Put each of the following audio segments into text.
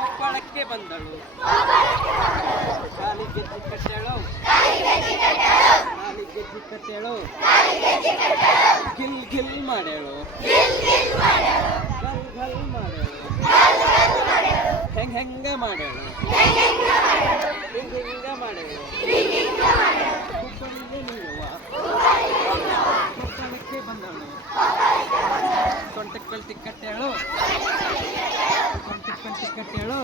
ಕೊಪ್ಪಳಕ್ಕೆ ಬಂದಳು ಕಾಲಿಗೆ ಕಟ್ಟೆಳು ಕಾಲಿಗೆ ಕಟ್ಟೆಳು ಗಿಲ್ ಗಿಲ್ ಮಾಡೇಳು ಗಲ್ ಗಲ್ ಮಾಡೇಳು ಹೆಂಗ ಮಾಡೇಳು ಹಿಂಗ ಮಾಡೇಳು ಹುಬ್ಬಳ್ಳಿಗೆ ನೀಡುವ ಕೊಪ್ಪಳಕ್ಕೆ ಬಂದಳು ಸೊಂಟಕ್ಕಲ್ಟಿ ಕಟ್ಟೆಳು ಸೊಂಟಕ್ಕಲ್ಟಿ ಕಟ್ಟೆಳು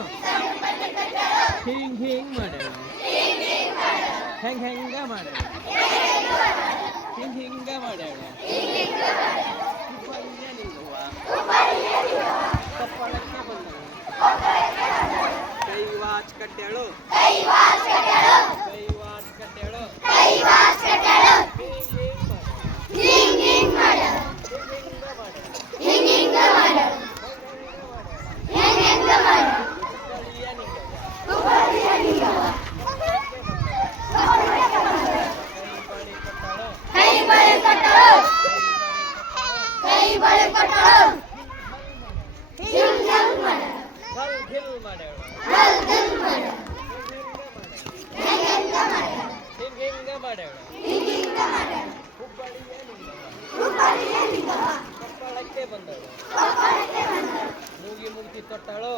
ಹಿಂಗ್ ಮಾಡೇಳು ಹೆಂಗ ಮಾಡೇಳು ಹಿಂಗ ಮಾಡೇಳು ಹುಬ್ಬಳ್ಳಿಗೆ ನೀಡುವ ಕೊಪ್ಪಳಕ್ಕೆ ಬಂದಳು ಕೈ ವಾಚ್ ಕಟ್ಟೆಳು ಕೊಪ್ಪಳಕ್ಕೆ ಬಂದಳು ಮೂಗಿ ಮುಗಿ ತೊಟ್ಟಳು